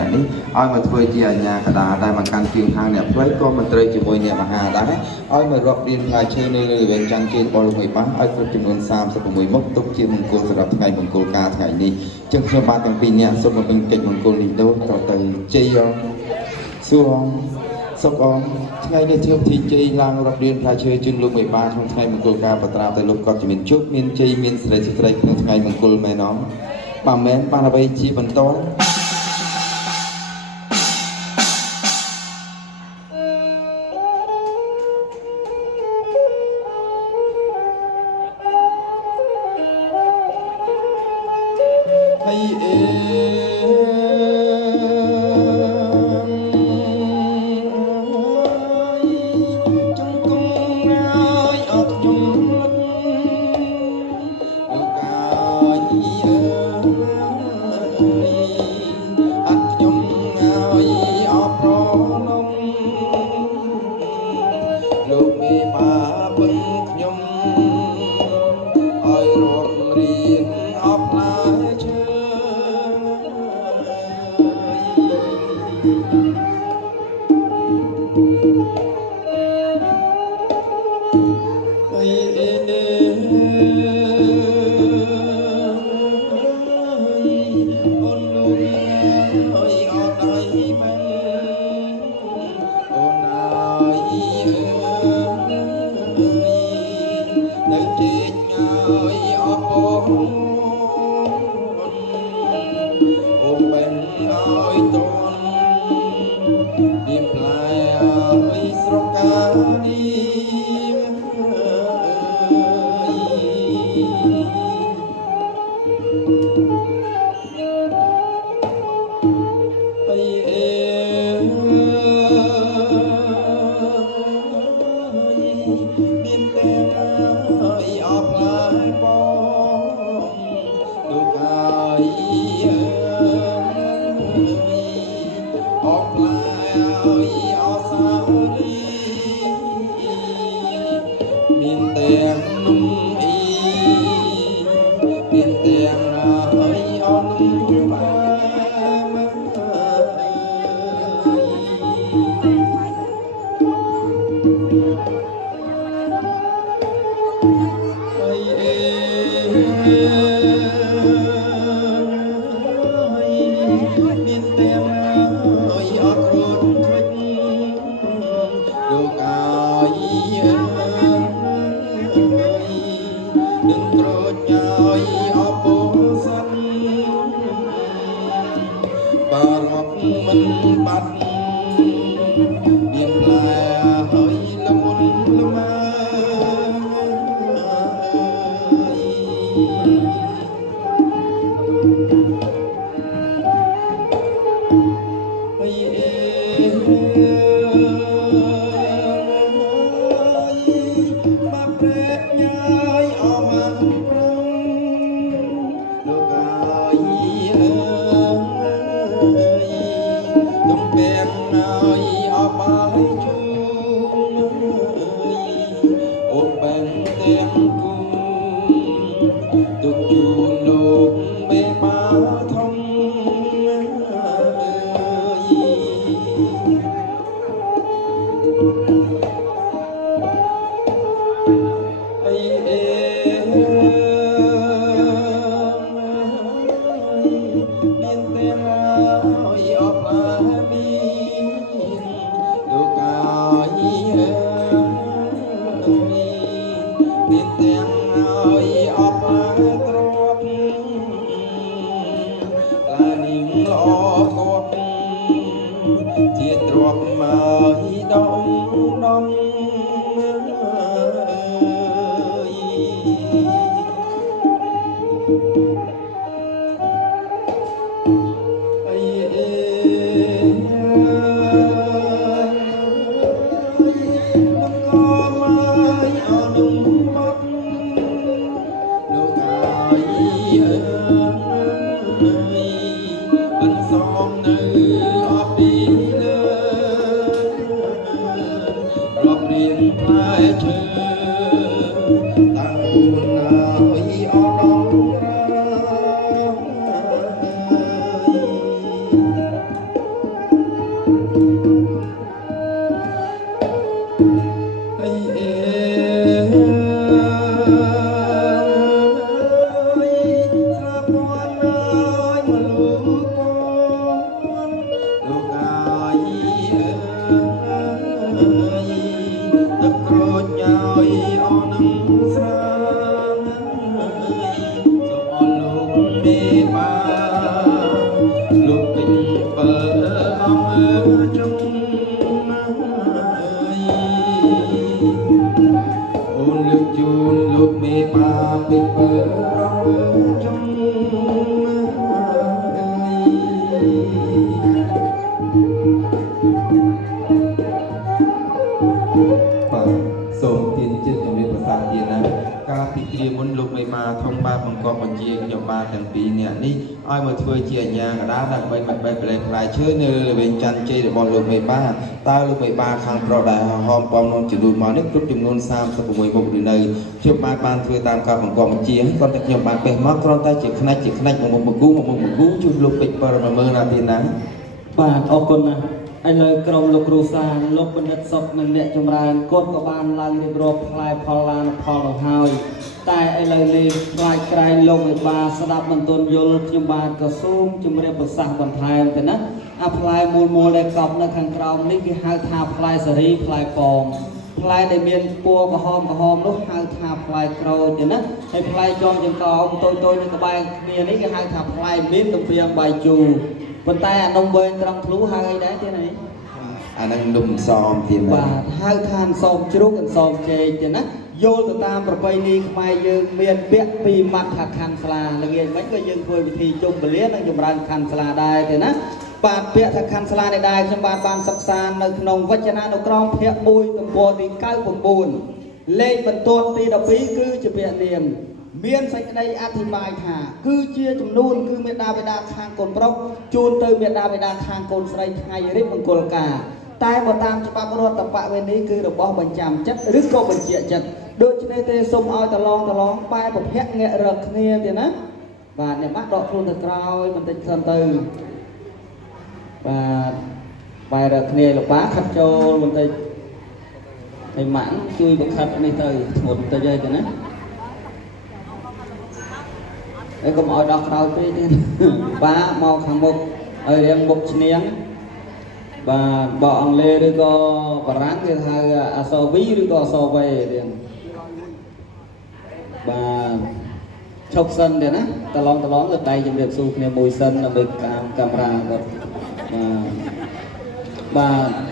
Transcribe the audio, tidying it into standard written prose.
អ្នកនេះឲ្យមកធ្វើជាអាញាកដាដែលមកកាន់ជើងខាងអ្នកផ្លូវក៏មិនត្រូវជាមួយអ្នកមហាដែរឲ្យមករាប់រៀនផ្លែឈើនៅលើវែងច័ន្ទជើងបរិមួយបាសឲ្យគ្រប់ចំនួន36មុខទុកជាមង្គលសម្រាប់ថ្ងៃមង្គលការថ្ងៃនេះចឹងខ្ញុំបាទទាំងពីរអ្នកសូមបំពេញកិច្ចមង្គលនេះដូចតទៅជ័យសួងសុខអងថ្ងៃនេះធ្វើពិធីជ័យឡើងរាប់រៀនផ្លែឈើជើងលោកមេបាក្នុងថ្ងៃមង្គលការបត្រាទៅលោកគាត់ជាមានជោគមានជ័យមានសិរីសុខស្រីក្នុងថ្ងៃមង្គលមែនអមបើមែនបានអ្វីជាបន្តហើយលោកមេបាពឹងខ្ញុំឲ្យរាប់រៀនអបឡាឈើនៅជិតឲ្យអបអូនបែនឲ្យតន់ពីផ្លែឲ្យស្រកាឌីមានតែឲ្យអបឡាយបងលោកហើយអបឡាយឲ្យអសារីមានតែនំអ៊ីមានតែឲ្យអនបាមានតែឲ្យអត់រួចខ្វិចលោកហើយនឹងត្រចឲ្យអបស័នបារប់មិនបាត់មានផ្លែហើយល្មុនល្មើមកព្រែកញ៉ាយអមកប្រងលោកហើយទំពាំងឲ្យអបាយជូនអូនបែងទាំងគូទុកជូនលោកបេបាធំ បង្គាប់បញ្ជាខ្ញុំបានទាំងពីរនាក់នេះឲ្យមកធ្វើជាអាជ្ញាកណ្ដាលដើម្បីមកបែបប្រឡែងផ្លែឈើនៅលើវិញច័ន្ទជ័យរបស់លោកមេបាតើលោកមេបាខាងប្រុសដែលហោមបងនាំជំនួសមកនេះគ្រប់ចំនួន36មុខឬនៅខ្ញុំបានធ្វើតាមការបង្គាប់បញ្ជាហើយគាត់តែខ្ញុំបានបេះមកគ្រាន់តែជាផ្នែកមកគូជួយលោកពេជ្របរមមើលណាទីណាបាទអរគុណណាស់ឥឡូវក្រុមលោកគ្រូសាលោកបណ្ឌិតសុកនិងអ្នកចម្រើនគាត់ក៏បានឡើងរៀបរាប់ផ្លែផលឡានផលទៅហើយតែឥឡូវនេះខ្លាចក្រែងលោកមេបាស្ដាប់មិនទាន់យល់ខ្ញុំបាទក៏សូមជម្រាបប្រសាសន៍បន្ថែមទៅណាអាផ្លែមូលដែលកប់នៅខាងក្រោមនេះគេហៅថាផ្លែសេរីផ្លែប៉ោមផ្លែដែលមានពណ៌ក្រហមនោះហៅថាផ្លែក្រូចទេណាហើយផ្លែជាប់ចង្កោមតូចនៅក្បែរគ្នានេះគេហៅថាផ្លែមានទំពាំងបាយជូរប៉ុន្តែអានំវែងត្រង់ធ្លុះហៅអីដែរទៀតនេះអានឹងនំសមទៀតបាទហៅថាអន្សមជ្រូកអន្សមចេកទៀតណាយល់ទៅតាមប្រពៃណីខ្មែរយើងមានពាក្យពីរម៉ាត់ថាខាន់ស្លាល្ងាចមិនក៏យើងធ្វើពិធីជុំពលានិងចម្រើនខាន់ស្លាដែរទេណាបាទពាក្យថាខាន់ស្លានេះដែរខ្ញុំបានសិក្សានៅក្នុងវចនានុក្រមភាគ1ទំព័រទី99លេខបន្ទាត់ទី12គឺជាពាក្យនាមមានសេចក្តីអធិប្បាយថាគឺជាចំនួនគឺមេដាបេដាខាងកូនប្រុសជូនទៅមេដាបេដាខាងកូនស្រីថ្ងៃរិទ្ធមង្គលការតែបើតាមច្បាប់រដ្ឋបវេនីគឺរបស់បញ្ចាំចិត្តឬក៏បញ្ជាចិត្តដូច្នេះទេសូមឲ្យតឡងបែបប្រភពងាករកគ្នាទៀតណាបាទអ្នកបាក់ដកខ្លួនទៅក្រោយបន្តិចសិនទៅបាទបែររកគ្នាលោកបាខាត់ចូលបន្តិចហើយម៉ាក់ជួយបង្ខិតនេះទៅធ្ងន់បន្តិចហើយទៅណាហើយកុំឲ្យដល់ក្រោយពេកទៀតបាទមកខាងមុខឲ្យរៀងមុខឈ្នៀងបាទបកអង់គ្លេសឬក៏បារាំងគេហៅអក្សរ V ឬក៏អក្សរ V ទៀតបាទឈប់សិនទេណាតឡងលើដៃជំរាបសួរគ្នាមួយសិនដើម្បីកាមេរ៉ាបាទ